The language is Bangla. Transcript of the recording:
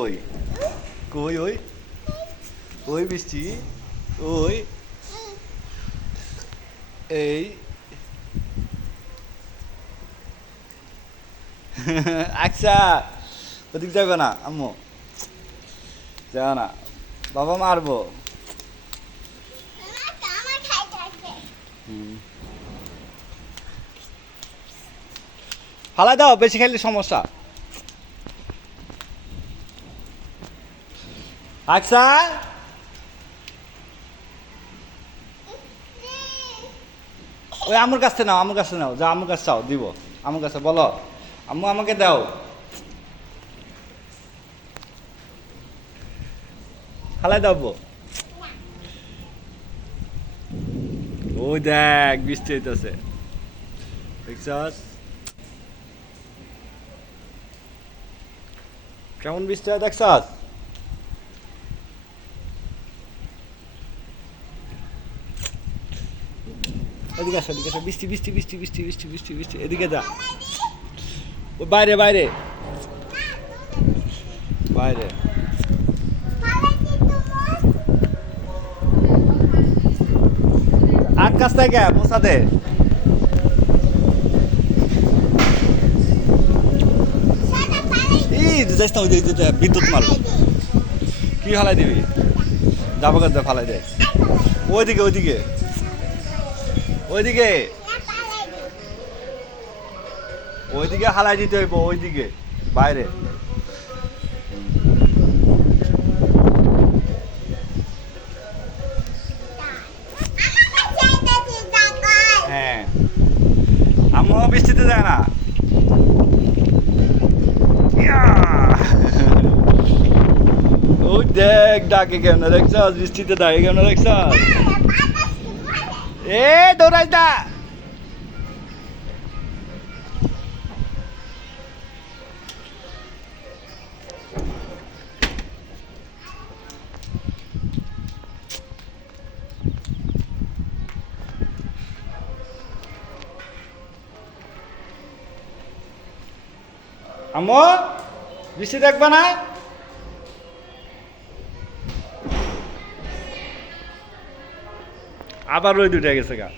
ওই কই ওই? ওই বৃষ্টি? ওই? এই? আচ্ছা ওদিক যাবে না, আম্মু। যাবে না। বাবা মারবো। ফালাই দাও, বেশি খাইলে সমস্যা। আচ্ছা। ওই আমার কাছে নাও, আমার কাছে নাও। যা আমার কাছে চাও, দিব। আমার কাছে বলো। আম্মু আমাকে দাও। খালাই দাও। ওই দেখ, বৃষ্টি হইতেছে। কেমন বৃষ্টি হয়, দেখছস? এদিকে আসো এদিকে আসো। বৃষ্টি বৃষ্টি বৃষ্টি বৃষ্টি বৃষ্টি বৃষ্টি বৃষ্টি। এদিকে যা। বাইরে বাইরে। বাইরে। আকাশ থেকে মোসা দে সাদা ফালাইছি এই যাইস না, ওই যে- ওই যে বিদ্যুৎ মাল। কি ফালাই দিবি? যাব কাজ ফালাই দে। ওইদিকে ওইদিকে। ওইদিকে। ওইদিকে হালাই দিতে হইব ওইদিকে বাইরে। হ্যাঁ। আম্মু বৃষ্টিতে যায় না। ওই দেখ ডাকে কেমন দেখছ বৃষ্টিতে ডাকে কেমন দেখছ এ দৌড়াই দা আম্মু বৃষ্টি দেখবা না? আবার ওই দুটা গেছে গা।